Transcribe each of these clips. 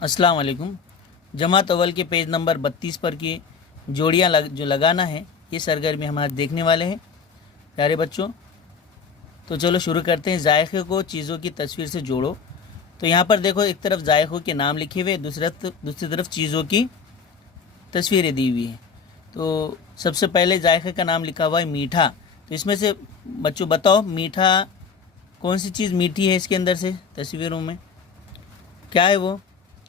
अस्सलाम वालेकुम। जमात अव्वल के पेज नंबर 32 पर की जोड़ियाँ जो लगाना है, ये सरगर्मी हम आज देखने वाले हैं प्यारे बच्चों। तो चलो शुरू करते हैं। जायके को चीज़ों की तस्वीर से जोड़ो। तो यहाँ पर देखो, एक तरफ जायकों के नाम लिखे हुए, दूसरी तरफ चीज़ों की तस्वीरें दी हुई हैं। तो सबसे पहले जायके का नाम लिखा हुआ है मीठा। तो इसमें से बच्चों बताओ, मीठा कौन सी चीज़ मीठी है इसके अंदर से तस्वीरों में? क्या है वो?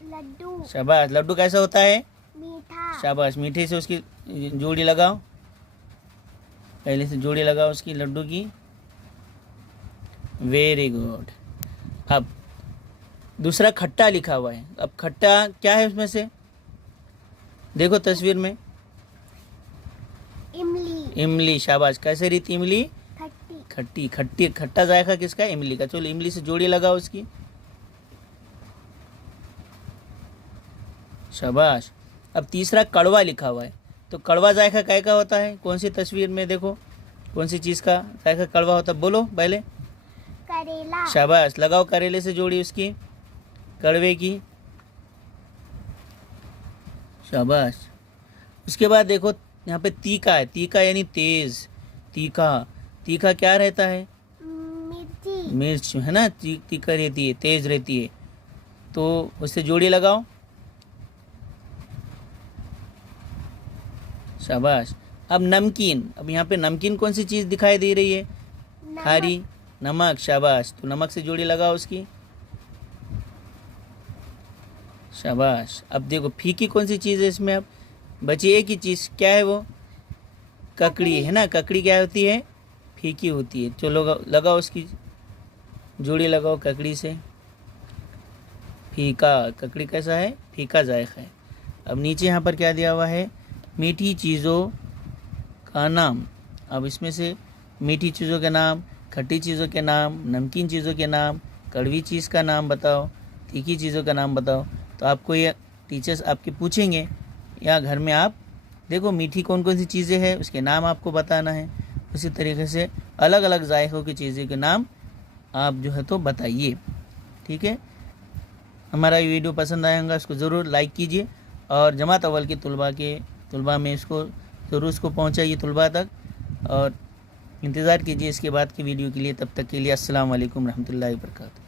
लड्डू। शाबाश। लड्डू कैसा होता है? मीठा। शाबाश। मीठे से उसकी जोड़ी लगाओ, पहले से जोड़ी लगाओ उसकी लड्डू की। Very good. अब दूसरा खट्टा लिखा हुआ है। अब खट्टा क्या है उसमें से? देखो तस्वीर में, इमली। इमली। शाबाश। कैसे रीति इमली? खट्टी। खट्टी। खट्टी खट्टा जायका किसका है? इमली का। चलो इमली से जोड़ी लगाओ उसकी। शाबाश। अब तीसरा कड़वा लिखा हुआ है। तो कड़वा जायका काय का होता है? कौन सी तस्वीर में देखो, कौन सी चीज़ का जायका कड़वा होता है? बोलो पहले। करेला। शाबाश। लगाओ करेले से जोड़ी उसकी, कड़वे की। शाबाश। उसके बाद देखो यहाँ पे तीखा है। तीखा यानी तेज। तीखा। तीखा क्या रहता है? मिर्ची। मिर्च है ना, तीखा रहती है, तेज रहती है। तो उससे जोड़ी लगाओ। शाबाश। अब नमकीन। अब यहाँ पे नमकीन कौन सी चीज़ दिखाई दे रही है? खारी। नमक। शाबाश। तो नमक से जोड़ी लगाओ उसकी। शाबाश। अब देखो फीकी कौन सी चीज़ है इसमें? अब बची एक ही चीज़, क्या है वो? ककड़ी है ना। ककड़ी क्या होती है? फीकी होती है। चलो लगाओ उसकी जोड़ी लगाओ ककड़ी से। फीका। ककड़ी कैसा है? फीका जायका है। अब नीचे यहाँ पर क्या दिया हुआ है? मीठी चीज़ों का नाम। अब इसमें से मीठी चीज़ों के नाम, खट्टी चीज़ों के नाम, नमकीन चीज़ों के नाम, कड़वी चीज़ का नाम बताओ, तीखी चीज़ों का नाम बताओ। तो आपको ये टीचर्स आपके पूछेंगे, या घर में आप देखो मीठी कौन कौन सी चीज़ें हैं, उसके नाम आपको बताना है। उसी तरीके से अलग अलग जायकों की चीज़ों के नाम आप जो है तो बताइए। ठीक है। हमारा ये वीडियो पसंद आया होगा, इसको ज़रूर लाइक कीजिए, और जमात अव्वल के तुलबा में इसको ज़रूर उसको पहुँचाइए तुलबा तक, और इंतज़ार कीजिए इसके बाद की वीडियो के लिए। तब तक के लिए अस्सलाम वालेकुम रहमतुल्लाहि व बरकातहू।